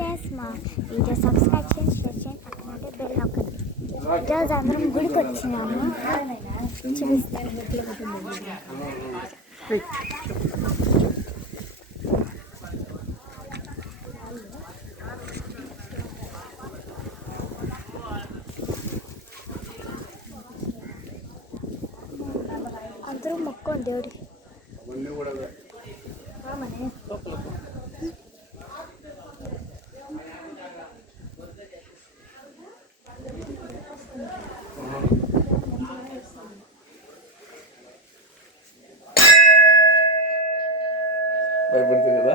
Friends, మా video subscribe చేయండి, share చేయండి, అక్కడ బెల్ నొక్కండి. ఈరోజు అందరం గుడికి వచ్చినాము, చూపిస్తాను. అందరూ మొక్కోండి దేవుడికి. భయపడుతుంది కదా.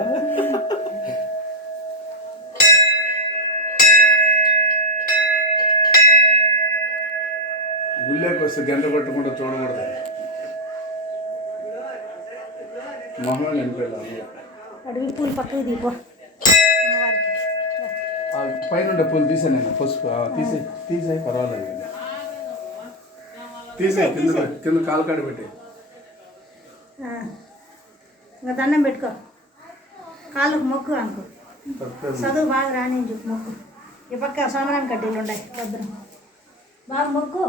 గుళ్ళేకి వస్తే గంట కొట్టకుండా చూడకూడదు. మొహం కనిపించాలి. అడవి పూలు పక్కకు దిగో. పైన ఉండే పూలు తీసే, నేను పసుపు తీసే పర్వాలేదు. తీసే కింద కాలు పెట్టి ఇంకా దండం పెట్టుకో. కాళ్ళకు మొక్కు అనుకో. చదువు బాగా రాని చెప్పు మొక్కు. ఈ పక్క సోమరాన్ కడ్డీలు ఉన్నాయి, భద్రం బాగా మొక్కు.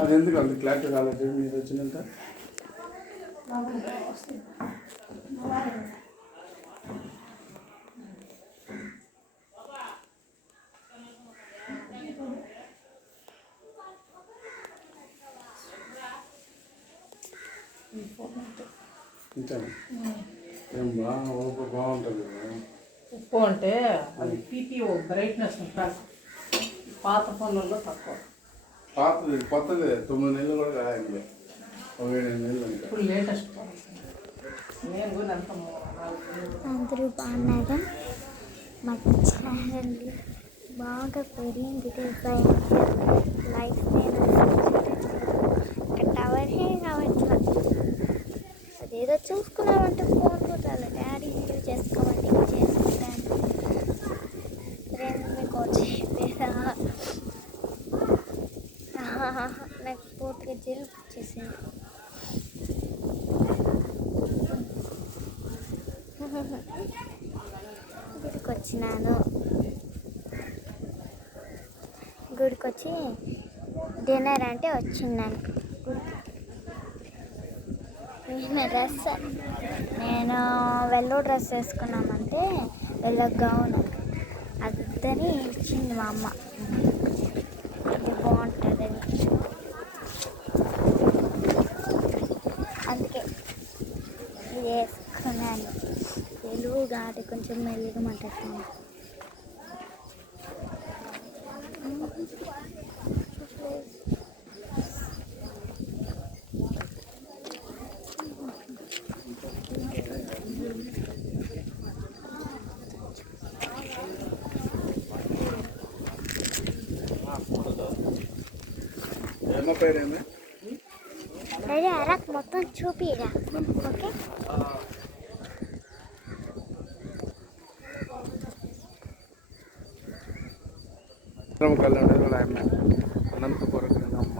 అది ఎందుకు అంత క్లారిటీ రాలేదు మీరు వచ్చినంత. ఏం బాగుంటుంది. ఉప్పు అంటే అది పీపీఓ బ్రైట్నెస్ ఉంటుంది, పాత ఫోన్లలో తక్కువ. పాతది కొత్తది 9 నెలలు కూడా రాయండి, 7 నెలలు. ఇప్పుడు లేటెస్ట్ నేను కూడా అంత అందరూ బాగున్నారా? మా ఛానల్ బాగా పెరిగింది. లైఫ్ నేను టవర్నే కావట్లా. అదేదో చూసుకున్నామంటే ఫోన్ కూడా డాడీ వీడియో చేసుకోమంటే చేసుకుంటాను. ఫ్రెండ్స్ మీకు చెప్పేదా, నాకు పూర్తిగా జలుబు వచ్చేసింది. గుడికి వచ్చినాను. గుడికి వచ్చి డిన్నర్ అంటే వచ్చిందాను గుడికి. నేను వెల్లో డ్రెస్ వేసుకున్నామంటే వెల్లో గౌన్ అదని ఇచ్చింది మా అమ్మ. ఇది బాగుంటుందని అందుకే ఇది వేసుకున్నాను. తెలుగు కాదు, కొంచెం మెల్లిగా మాట్లాడుతున్నాను. అరకు మొత్తం చూపిరా, ఓకే? అనంతపురం అమ్మ